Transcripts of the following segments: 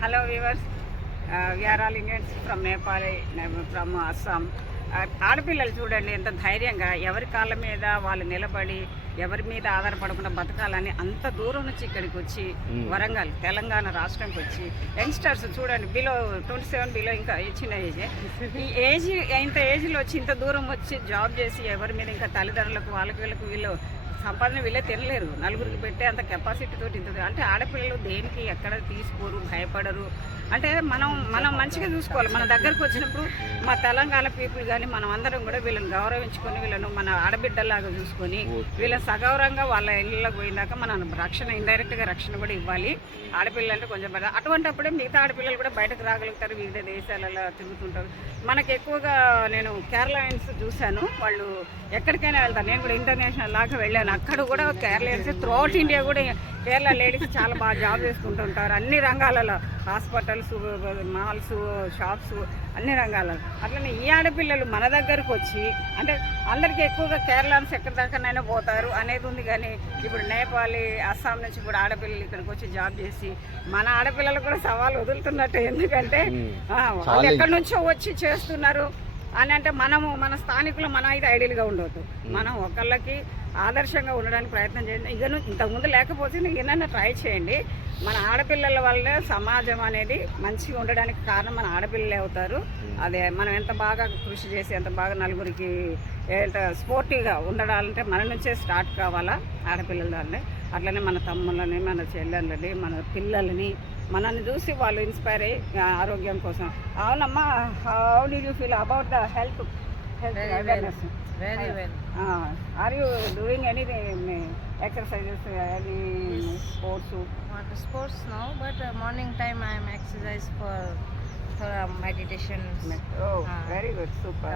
Hello viewers we are all Indians from Nepal from Assam ఆడపిల్లలు చూడండి ఎంత ధైర్యంగా ఎవరి కాళ్ళ మీద వాళ్ళు నిలబడి ఎవరి మీద ఆధారపడకుండా బతకాలని అంత దూరం నుంచి ఇక్కడికి వచ్చి వరంగల్ తెలంగాణ రాష్ట్రంకి వచ్చి యంగ్స్టర్స్ చూడండి బిలో ట్వంటీ సెవెన్ బిలో ఇంకా చిన్న ఏజ్ ఈ ఏజ్ ఇంత ఏజ్లో వచ్చి ఇంత దూరం వచ్చి జాబ్ చేసి ఎవరి మీద ఇంకా తల్లిదండ్రులకు వాళ్ళకి వీళ్ళకి వీళ్ళు సంపాదన వీళ్ళే తినలేరు. నలుగురికి పెట్టే అంత కెపాసిటీ తోటి ఇంత అంటే ఆడపిల్లలు దేనికి ఎక్కడ తీసుకోరు భయపడరు. అంటే మనం మనం మంచిగా చూసుకోవాలి. మన దగ్గరకు వచ్చినప్పుడు మా తెలంగాణ పీపుల్ కానీ మనం అందరం కూడా వీళ్ళని గౌరవించుకొని వీళ్ళను మన ఆడబిడ్డలాగా చూసుకొని వీళ్ళ సగౌరవంగా వాళ్ళ ఇళ్ళకి పోయినాక మనం రక్షణ ఇండైరెక్ట్గా రక్షణ కూడా ఇవ్వాలి. ఆడపిల్లలు అంటే కొంచెం బెటర్ అటువంటప్పుడే మిగతా ఆడపిల్లలు కూడా బయటకు రాగలుగుతారు. వివిధ దేశాలలో తిరుగుతుంటారు. మనకి ఎక్కువగా నేను కేరళన్స్ చూశాను. వాళ్ళు ఎక్కడికైనా వెళ్తారు. నేను కూడా ఇంటర్నేషనల్ లాగా వెళ్ళాను. అక్కడ కూడా కేరళన్స్ త్రూఅవుట్ ఇండియా కూడా కేరళ లేడీస్ చాలా బాగా జాబ్ చేసుకుంటుంటారు. అన్ని రంగాలలో హాస్పిటల్స్ మాల్స్ షాప్స్ అన్ని రంగాలలో. అట్లనే ఈ ఆడపిల్లలు మన దగ్గరకు వచ్చి అంటే అందరికీ ఎక్కువగా కేరళన్స్ ఎక్కడి దాకానైనా పోతారు అనేది ఉంది కానీ ఇప్పుడు నేపాలి అస్సాం నుంచి కూడా ఆడపిల్లలు ఇక్కడికి వచ్చి జాబ్ చేసి మన ఆడపిల్లలు కూడా సవాల్ వదులుతున్నట్టు. ఎందుకంటే వాళ్ళు ఎక్కడి నుంచో వచ్చి చేస్తున్నారు. అని అంటే మనము మన స్థానికులు మనం అయితే ఐడియల్గా ఉండవద్దు మనం ఒకళ్ళకి ఆదర్శంగా ఉండడానికి ప్రయత్నం చేయండి. ఇక ఇంతకుముందు లేకపోతే ఏదైనా ట్రై చేయండి. మన ఆడపిల్లల వల్లే సమాజం అనేది మంచిగా ఉండడానికి కారణం మన ఆడపిల్లలే అవుతారు. అదే మనం ఎంత బాగా కృషి చేసి ఎంత బాగా నలుగురికి ఏంట స్పోర్టివ్గా ఉండడాలంటే మన నుంచే స్టార్ట్ కావాలా ఆడపిల్లల అట్లనే మన తమ్ముళ్ళని మన చెల్లెళ్ళని మన పిల్లల్ని మనల్ని చూసి వాళ్ళు ఇన్స్పైర్ అయ్యి ఆరోగ్యం కోసం. అవునమ్మా how do you feel about the health health awareness Very well. Are you doing any exercises any sports Not sports now, but uh, morning time I Ah. Very good super.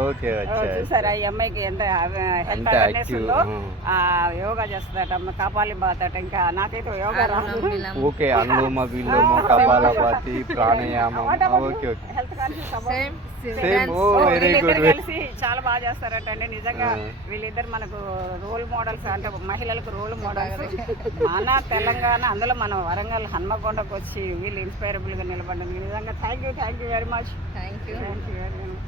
Okay వచ్చా చూసారా ఈ అమ్మాయికి ఎంత health awareness ఉందో యోగా చేస్తుందట అమ్మ కాపాలి bath అట ఇంకా నాకైతే యోగా రాదు. ఓకే అనులోమ విలోమ కపాలపాతి ప్రాణాయామం okay okay health conscious Same. Same ఓ వెరీ వీళ్ళిద్దరు గుడ్ కలిసి చాలా బాగా చేస్తారటండి నిజంగా వీళ్ళిద్దరు మనకు రోల్ మోడల్స్ అంటే మహిళలకు రోల్ మోడల్స్ మన తెలంగాణ అందులో మనం వరంగల్ హన్మకొండకు వచ్చి వీళ్ళు ఇన్స్పైరబుల్గా నిలబడ్డారు. నిజంగా thank you thank you very much Thank you. Thank you very much